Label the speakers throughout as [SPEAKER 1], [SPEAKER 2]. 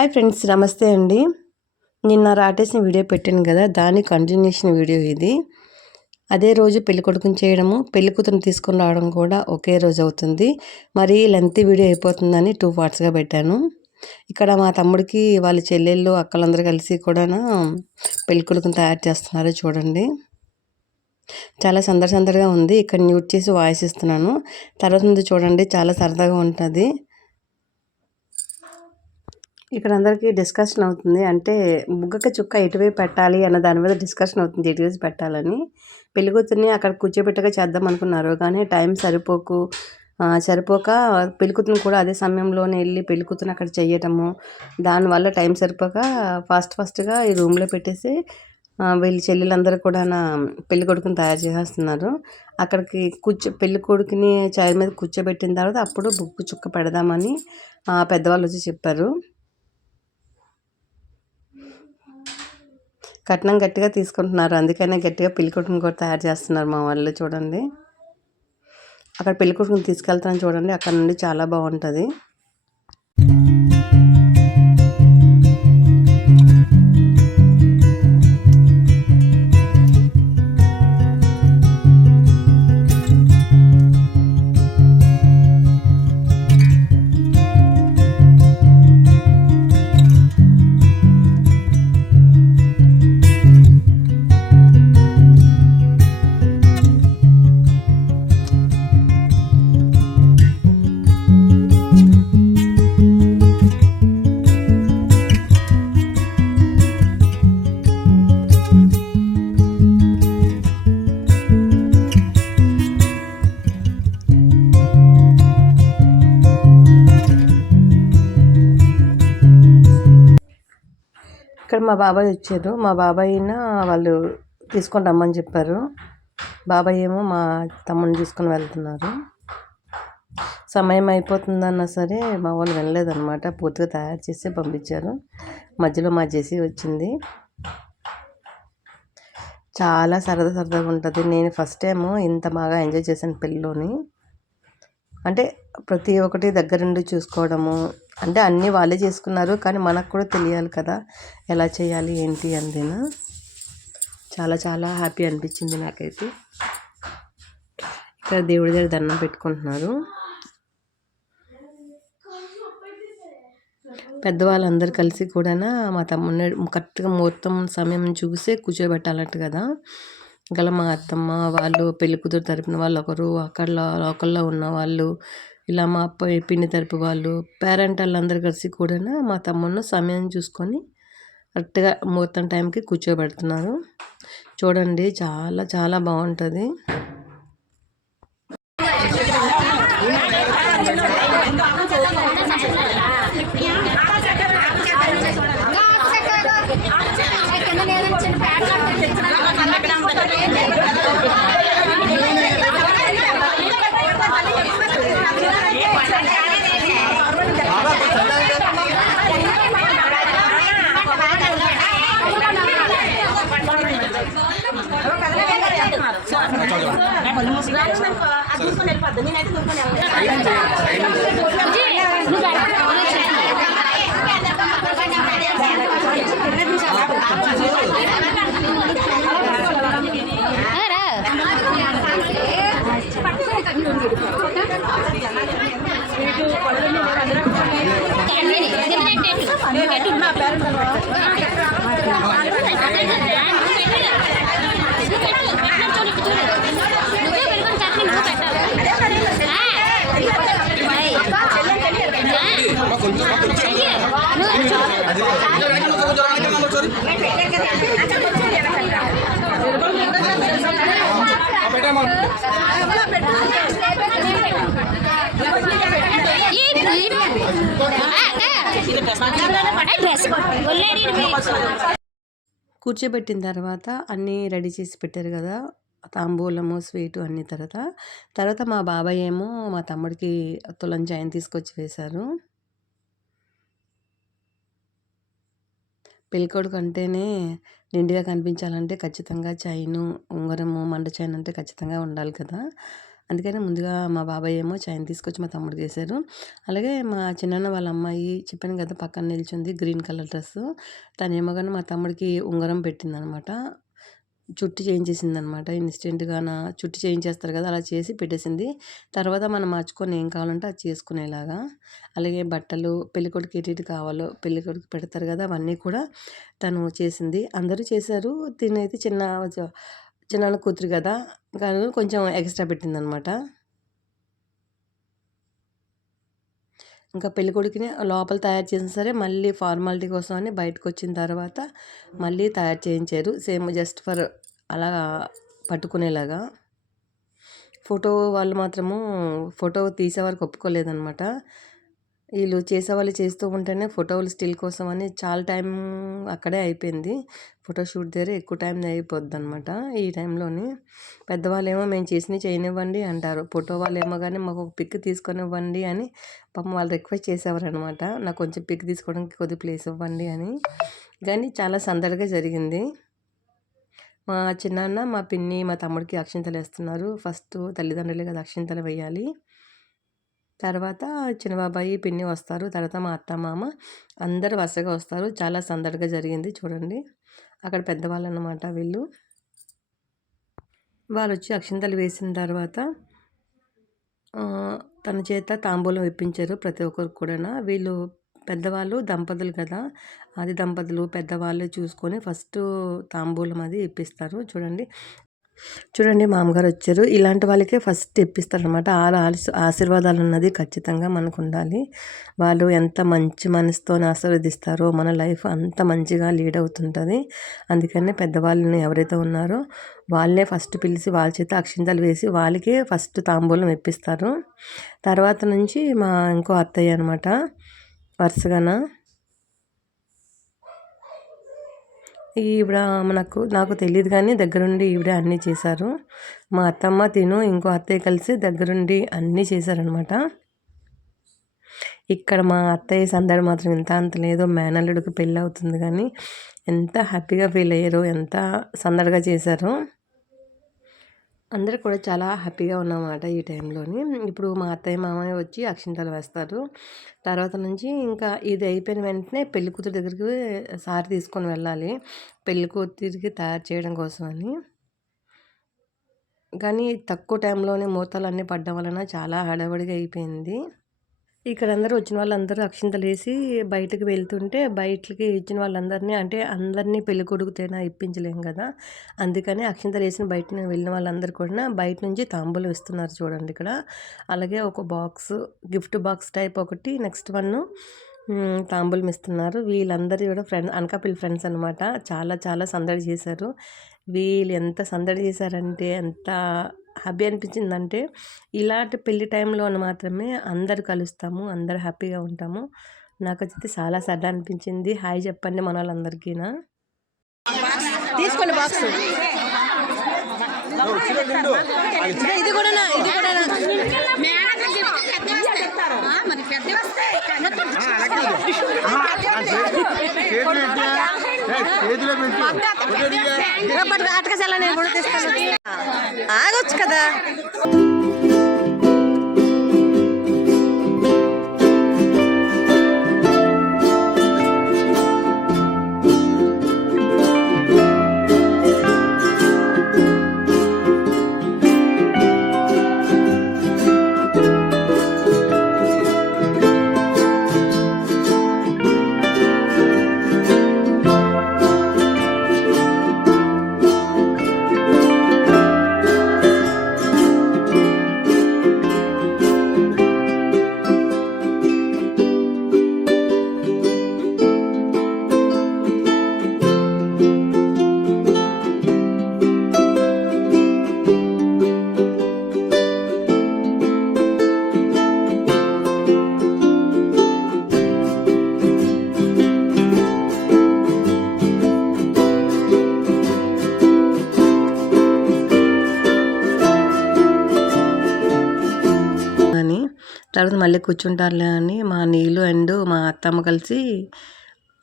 [SPEAKER 1] Hi friends నమస్తే అండి. నిన్న రాటేసిన వీడియో పెట్టాను కదా దాని కంటిన్యూషన్ వీడియో ఇది. అదే రోజు పెళ్ళి కొడుకుని చేయడము పెళ్ళి కూతురుని తీసుకొని రావడం కూడా ఒకే రోజు అవుతుంది. మరి లెంత్ వీడియో అయిపోతుందని టూ పార్ట్స్గా పెట్టాను. ఇక్కడ మా తమ్ముడికి వాళ్ళ చెల్లెళ్ళు అక్కలందరూ కలిసి కూడా పెళ్ళి కొడుకుని తయారు చేస్తున్నారు చూడండి. చాలా సందడి సందడిగా ఉంది. ఇక్కడ న్యూట్ చేసి వాయిస్ ఇస్తున్నాను. తర్వాత చూడండి చాలా సరదాగా ఉంటుంది. ఇక్కడ అందరికీ డిస్కషన్ అవుతుంది. అంటే బుగ్గకి చుక్క ఎటువైపు పెట్టాలి అన్న దాని మీద డిస్కషన్ అవుతుంది. ఎటువేసి పెట్టాలని. పెళ్ళికూతుర్ని అక్కడ కూర్చోబెట్టగా చేద్దాం అనుకున్నారు. కానీ టైం సరిపోకు సరిపోక పెళ్ళి కూడా అదే సమయంలోనే వెళ్ళి పెళ్ళి అక్కడ చేయటము దానివల్ల టైం సరిపోక ఫాస్ట్ ఫాస్ట్గా ఈ రూమ్లో పెట్టేసి వీళ్ళ చెల్లెలందరూ కూడా పెళ్ళి కొడుకుని తయారు చేసేస్తున్నారు. అక్కడికి కూర్చో పెళ్ళి కొడుకుని చైర్ మీద కూర్చోబెట్టిన తర్వాత అప్పుడు బుక్కు చుక్క పెడదామని పెద్దవాళ్ళు వచ్చి చెప్పారు. కట్నం గట్టిగా తీసుకుంటున్నారు. అందుకనే గట్టిగా పెళ్ళికొడుకుని కూడా తయారు చేస్తున్నారు మా వాళ్ళు చూడండి. అక్కడ పెళ్ళికొడుకుని తీసుకెళ్తాను చూడండి. అక్కడ నుండి చాలా బాగుంటుంది. ఇక్కడ మా బాబాయ్ వచ్చారు. మా బాబాయ్ వాళ్ళు తీసుకొని రమ్మని చెప్పారు. బాబాయ్ ఏమో మా తమ్ముని తీసుకొని వెళ్తున్నారు. సమయం అయిపోతుందన్నా సరే మా వాళ్ళు వెళ్ళలేదన్నమాట పూర్తిగా తయారు చేసి పంపించారు. మధ్యలో మా జేసీ వచ్చింది. చాలా సరదా సరదాగా ఉంటుంది. నేను ఫస్ట్ టైము ఇంత బాగా ఎంజాయ్ చేశాను పెళ్ళిలోని. అంటే ప్రతి ఒక్కటి దగ్గరుండి చూసుకోవడము. అంటే అన్నీ వాళ్ళే చేసుకున్నారు కానీ మనకు కూడా తెలియాలి కదా ఎలా చేయాలి ఏంటి అందిన? చాలా చాలా హ్యాపీ అనిపించింది నాకైతే. ఇక్కడ దేవుడి దగ్గర దండం పెట్టుకుంటున్నారు. పెద్దవాళ్ళందరూ కలిసి కూడా మా తమ్ముడిని కరెక్ట్గా ముహూర్తం సమయం చూసే కూర్చోబెట్టాలంట కదా. గల మా అత్తమ్మ వాళ్ళు పెళ్ళి కూతురు తరపున వాళ్ళు ఒకరు అక్కడ లోకల్లో ఉన్న వాళ్ళు ఇలా మా పిన్ని తరపు వాళ్ళు పేరెంట్ వాళ్ళందరూ కలిసి కూడా మా తమ్ముడిని సమయం చూసుకొని కరెక్ట్గా ముహూర్తం టైంకి కూర్చోబెడుతున్నారు. చూడండి చాలా చాలా బాగుంటుంది. కూర్చోబెట్టిన తర్వాత అన్నీ రెడీ చేసి పెట్టారు కదా. తాంబూలము స్వీటు అన్ని తర్వాత. తర్వాత మా బాబాయ్ ఏమో మా తమ్ముడికి తులం జాయిన్ తీసుకొచ్చి వేశారు. పెళ్ళికొడుకు అంటేనే నిండుగా కనిపించాలంటే ఖచ్చితంగా చైను ఉంగరము మండ చైన్ అంటే ఖచ్చితంగా ఉండాలి కదా. అందుకని ముందుగా మా బాబాయ్ ఏమో చైన్ తీసుకొచ్చి మా తమ్ముడికి వేశారు అలాగే మా చిన్నాన్న వాళ్ళ అమ్మాయి చెప్పాను కదా పక్కన నిల్చుంది గ్రీన్ కలర్ డ్రెస్ తనేమో కానీ మా తమ్ముడికి ఉంగరం పెట్టిందనమాట. చుట్టు చేయించేసిందనమాట ఇన్స్టెంట్గా నా చుట్టు చేయించేస్తారు కదా అలా చేసి పెట్టేసింది. తర్వాత మనం మార్చుకొని ఏం కావాలంటే అది చేసుకునేలాగా. అలాగే బట్టలు పెళ్ళికొడుకు ఎటు ఇటు కావాలో పెళ్ళికొడుకు పెడతారు కదా అవన్నీ కూడా తను చేసింది. అందరూ చేశారు. తినైతే చిన్న చిన్న కూతురు కదా కానీ కొంచెం ఎక్స్ట్రా పెట్టిందనమాట. ఇంకా పెళ్ళికొడుకుని లోపల తయారు చేసిన సరే మళ్ళీ ఫార్మాలిటీ కోసం అని బయటకు వచ్చిన తర్వాత మళ్ళీ తయారు చేయించారు. సేమ్ జస్ట్ ఫర్ అలా పట్టుకునేలాగా. ఫోటో వాళ్ళు మాత్రము ఫోటో తీసే వరకు ఒప్పుకోలేదనమాట వీళ్ళు చేసేవాళ్ళు చేస్తూ ఉంటేనే ఫోటోలు స్టిల్ కోసం అని చాలా టైం అక్కడే అయిపోయింది. ఫోటో షూట్ దగ్గర ఎక్కువ టైం అయిపోద్ది అనమాట ఈ టైంలోని పెద్దవాళ్ళు ఏమో మేము చేసినవి చేయనివ్వండి అంటారు. ఫోటో వాళ్ళు ఏమో కానీ మాకు ఒక పిక్ తీసుకొని ఇవ్వండి అని పాపం వాళ్ళు రిక్వెస్ట్ చేసేవారు అనమాట నాకు కొంచెం పిక్ తీసుకోవడానికి కొద్ది ప్లేస్ ఇవ్వండి అని. కానీ చాలా సందడిగా జరిగింది. మా చిన్నాన్న మా పిన్ని మా తమ్ముడికి అక్షింతలు వేస్తున్నారు. ఫస్ట్ తల్లిదండ్రులే కదా అక్షింతలు వేయాలి. తర్వాత చిన్నబాబాయి పిన్ని వస్తారు. తర్వాత మా అత్త మామ అందరు వరుసగా వస్తారు. చాలా సందడిగా జరిగింది చూడండి. అక్కడ పెద్దవాళ్ళు అన్నమాట వీళ్ళు. వాళ్ళు వచ్చి అక్షింతలు వేసిన తర్వాత తన చేత తాంబూలం ఇప్పించారు ప్రతి ఒక్కరు కూడా వీళ్ళు పెద్దవాళ్ళు దంపతులు కదా. అది దంపతులు పెద్దవాళ్ళు చూసుకొని ఫస్ట్ తాంబూలం అది ఇప్పిస్తారు చూడండి. చూడండి మామగారు వచ్చారు. ఇలాంటి వాళ్ళకే ఫస్ట్ ఇప్పిస్తారనమాట వాళ్ళ ఆశీర్వాదాలు ఉన్నది ఖచ్చితంగా మనకు ఉండాలి వాళ్ళు ఎంత మంచి మనసుతో ఆశీర్వదిస్తారో మన లైఫ్ అంత మంచిగా లీడ్ అవుతుంటుంది. అందుకనే పెద్దవాళ్ళని ఎవరైతే ఉన్నారో వాళ్ళే ఫస్ట్ పిలిచి వాళ్ళ చేత అక్షింతలు వేసి వాళ్ళకే ఫస్ట్ తాంబూలం ఇప్పిస్తారు. తర్వాత నుంచి మా ఇంకో అత్తయ్య అనమాట వరుసగాన. ఈవిడ మనకు నాకు తెలియదు కానీ దగ్గరుండి ఈవిడ అన్నీ చేశారు. మా అత్తమ్మ తిను ఇంకో అత్తయ్య కలిసి దగ్గరుండి అన్నీ చేశారనమాట ఇక్కడ మా అత్తయ్య సందడి మాత్రం ఎంత అంత లేదో. మేనల్లుడికి పెళ్ళి అవుతుంది కానీ ఎంత హ్యాపీగా ఫీల్ అయ్యారు ఎంత సందడిగా చేశారు. అందరూ కూడా చాలా హ్యాపీగా ఉన్నామాట ఈ టైంలోని. ఇప్పుడు మా అత్తయ్య మామయ్య వచ్చి అక్షింతలు వేస్తారు. తర్వాత నుంచి ఇంకా ఇది అయిపోయిన వెంటనే పెళ్ళి కూతురు దగ్గరికి సారి తీసుకొని వెళ్ళాలి. పెళ్ళి కూతురికి తయారు చేయడం కోసం అని కానీ తక్కువ టైంలోనే మూతలు అన్నీ పడ్డం వలన చాలా హడావిడిగా అయిపోయింది. ఇక్కడ అందరూ వచ్చిన వాళ్ళందరూ అక్షింతలు వేసి బయటకు వెళ్తుంటే బయటకి ఇచ్చిన వాళ్ళందరినీ అంటే అందరినీ పెళ్ళి కొడుకుతేనా ఇప్పించలేం కదా. అందుకని అక్షింతలు వేసిన బయట వెళ్ళిన వాళ్ళందరూ కూడా బయట నుంచి తాంబూలు ఇస్తున్నారు చూడండి ఇక్కడ. అలాగే ఒక బాక్స్ గిఫ్ట్ బాక్స్ టైప్ ఒకటి నెక్స్ట్ వన్ తాంబూలం ఇస్తున్నారు వీళ్ళందరూ కూడా ఫ్రెండ్ అనకాపల్లి ఫ్రెండ్స్ అనమాట చాలా చాలా సందడి చేశారు. వీళ్ళు ఎంత సందడి చేశారంటే ఎంత హ్యాపీ అనిపించిందంటే ఇలాంటి పెళ్ళి టైంలో మాత్రమే అందరు కలుస్తాము అందరు హ్యాపీగా ఉంటాము నాకు వచ్చి చాలా సరదా అనిపించింది హాయ్ చెప్పండి మన వాళ్ళందరికీనా
[SPEAKER 2] తీసుకోండి బాక్స్ ఇది కూడా ఇది కూడా మరి పెద్ద కూడా తెస్తాను ఆగొచ్చు కదా
[SPEAKER 1] తర్వాత మళ్ళీ కూర్చుంటారులే అని మా నీళ్ళు అండ్ మా అత్తమ్మ కలిసి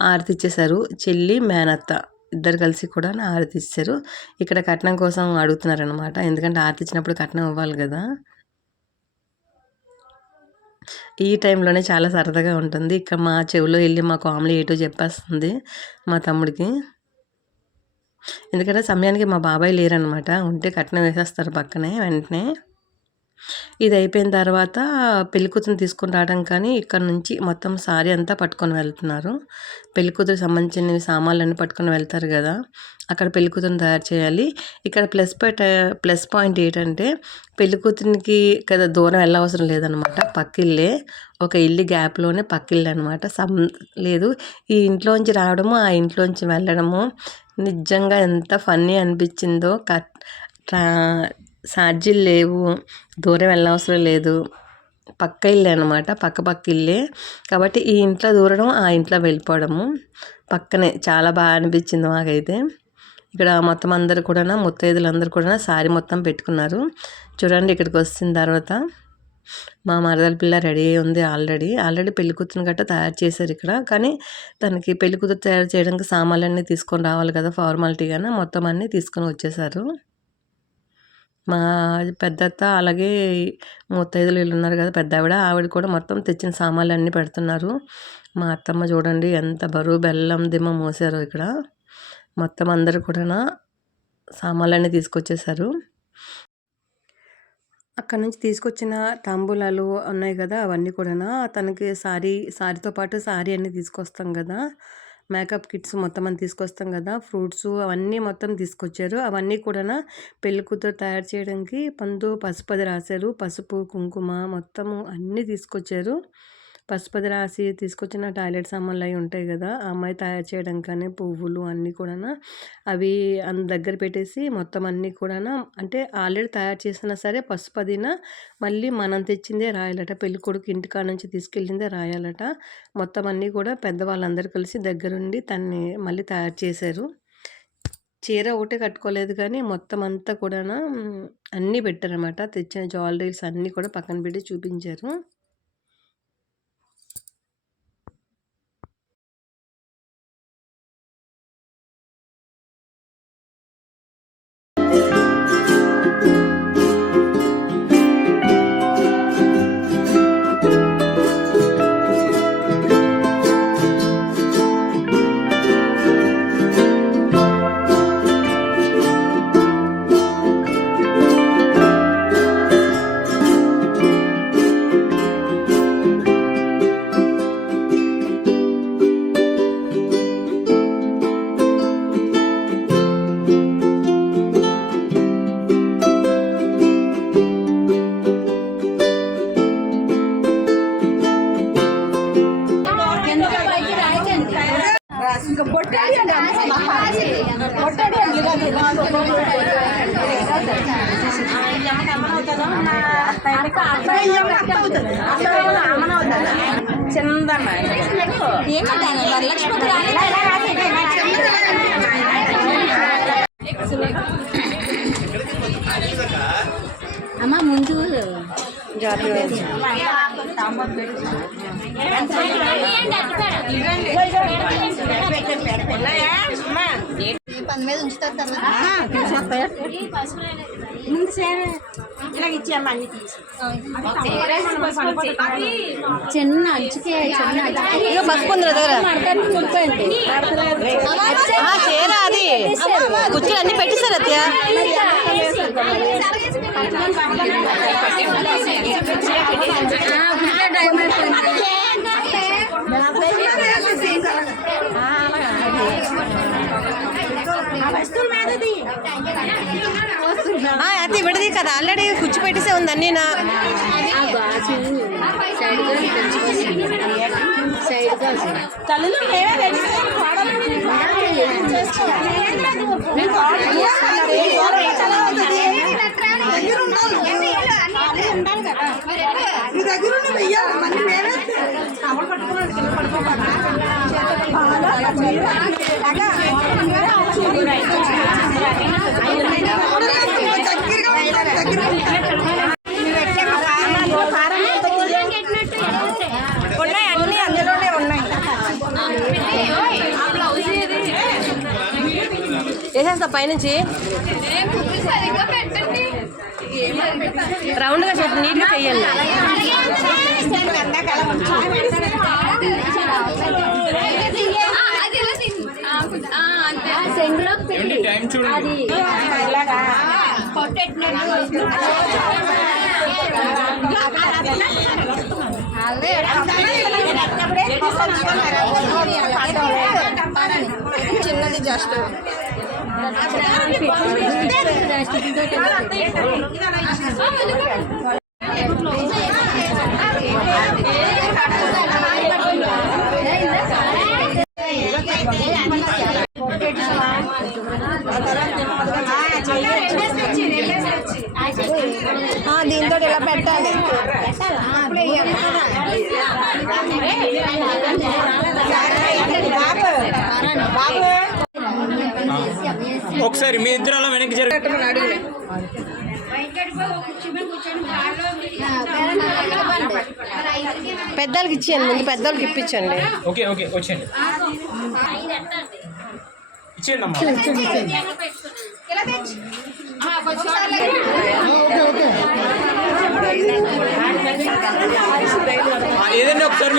[SPEAKER 1] ఆరతి ఇచ్చేసారు చెల్లి మేనత్త ఇద్దరు కలిసి కూడా ఆరతి ఇచ్చారు ఇక్కడ కట్నం కోసం అడుగుతున్నారనమాట ఎందుకంటే ఆరతి ఇచ్చినప్పుడు కట్నం ఇవ్వాలి కదా. ఈ టైంలోనే చాలా సరదాగా ఉంటుంది. ఇక్కడ మా చెవిలో వెళ్ళి మా కామెడీ ఏటో చెప్పేస్తుంది మా తమ్ముడికి. ఎందుకంటే సమయానికి మా బాబాయ్ లేరనమాట ఉంటే కట్నం వేసేస్తారు పక్కనే వెంటనే. ఇది అయిపోయిన తర్వాత పెళ్ళికూతురు తీసుకొని రావడం కానీ ఇక్కడ నుంచి మొత్తం సారీ అంతా పట్టుకొని వెళ్తున్నారు. పెళ్ళికూతురు సంబంధించిన సామాన్లన్నీ పట్టుకొని వెళ్తారు కదా అక్కడ పెళ్ళికూతురుని తయారు చేయాలి. ఇక్కడ ప్లస్ పాయింట్ ప్లస్ పాయింట్ ఏంటంటే పెళ్ళికూతురికి కదా దూరం వెళ్ళవసరం లేదనమాట పక్కిల్లే ఒక ఇల్లు గ్యాప్లోనే పక్కిల్లు అనమాట. సం లేదు ఈ ఇంట్లోంచి రావడము ఆ ఇంట్లోంచి వెళ్ళడము నిజంగా ఎంత ఫన్నీ అనిపించిందో కట్ ఛార్జీలు లేవు దూరం వెళ్ళవసరం లేదు. పక్క ఇల్లే అనమాట పక్క పక్క ఇల్లే. కాబట్టి ఈ ఇంట్లో దూరడం ఆ ఇంట్లో వెళ్ళిపోవడము పక్కనే. చాలా బాగా అనిపించింది మాకైతే. ఇక్కడ మొత్తం అందరు కూడా ముత్తైదులు అందరు కూడా సారీ మొత్తం పెట్టుకున్నారు. చూడండి ఇక్కడికి వచ్చిన తర్వాత మా మరదల పిల్ల రెడీ అయి ఉంది ఆల్రెడీ. ఆల్రెడీ పెళ్ళికూతురుని గట్ట తయారు చేశారు ఇక్కడ. కానీ తనకి పెళ్ళికూతురు తయారు చేయడానికి సామాన్లన్నీ తీసుకొని రావాలి కదా ఫార్మాలిటీగానే మొత్తం అన్నీ తీసుకొని వచ్చేసారు. మా పెద్దత్త అలాగే ముత్తైదులు వీళ్ళు ఉన్నారు కదా పెద్ద ఆవిడ ఆవిడ కూడా మొత్తం తెచ్చిన సామాన్లు అన్నీ పెడుతున్నారు. మా అత్తమ్మ చూడండి ఎంత బరువు బెల్లం దిమ్మ మోసారో ఇక్కడ. మొత్తం అందరు కూడా సామాన్లన్నీ తీసుకొచ్చేసారు అక్కడ నుంచి తీసుకొచ్చిన తాంబూలాలు ఉన్నాయి కదా అవన్నీ కూడా తనకి సారీ సారీతో పాటు సారీ అన్నీ తీసుకొస్తాం కదా. మేకప్ కిట్స్ మొత్తం అని తీసుకొస్తాం కదా ఫ్రూట్స్ అవన్నీ మొత్తం తీసుకొచ్చారు. అవన్నీ కూడా పెళ్ళి కూతురు తయారు చేయడానికి పందు పసుపు అది రాశారు. పసుపు కుంకుమ మొత్తము అన్నీ తీసుకొచ్చారు. పసుపది రాసి తీసుకొచ్చిన టాయిలెట్ సామాన్లు అవి ఉంటాయి కదా ఆ అమ్మాయి తయారు చేయడం కానీ పువ్వులు అన్నీ కూడా అవి అంద దగ్గర పెట్టేసి మొత్తం అన్నీ కూడా అంటే ఆల్రెడీ తయారు చేసినా సరే పసుపదిన మళ్ళీ మనం తెచ్చిందే రాయాలట. పెళ్ళి కొడుకు ఇంటికాడ నుంచి తీసుకెళ్ళిందే రాయాలట. మొత్తం అన్నీ కూడా పెద్దవాళ్ళందరూ కలిసి దగ్గరుండి తన్ని మళ్ళీ తయారు చేశారు. చీర ఒకటే కట్టుకోలేదు కానీ మొత్తం అంతా కూడా అన్నీ పెట్టారనమాట తెచ్చిన జ్యువెలరీస్ అన్నీ కూడా పక్కన పెట్టి చూపించారు.
[SPEAKER 3] అమ్మ ముందు పని మీద ఉంచుతారు తర్వాత ముందు సేవ
[SPEAKER 2] ఇలాగ ఇచ్చేయమ్మా అన్ని తీసి
[SPEAKER 3] చిన్న అంచుకే చిన్న
[SPEAKER 2] పసుపు ఉంది నా దగ్గర అది కుర్చీలు అన్ని పెట్టేశారు అత్తయ్య అది విడది కదా. ఆల్రెడీ కుర్చీ పెట్టేసే ఉంది అన్నీ నా
[SPEAKER 3] ఆ గాజు సైడ్ గాజు పెంచుకోవాలి సైడ్ గాజు
[SPEAKER 2] తల్లులు మేమే ఉన్నాయి వేసేస్తా పైనుంచి రౌండ్గా చెప్పు నీట్గా చెయ్యండి
[SPEAKER 3] సెంటర్ పెట్టి అది.
[SPEAKER 2] చిన్నది జస్ట్. దీంతో
[SPEAKER 4] ఒకసారి మీ ఇద్దరు అలా వెనక్కి
[SPEAKER 2] పెద్దలకి ఇచ్చేయండి ముందు పెద్దోళ్ళకి ఇప్పించండి.
[SPEAKER 4] ఓకే ఓకే వచ్చేయండి. ఇచ్చేయండి అమ్మా. ఏదండి ఒకసారి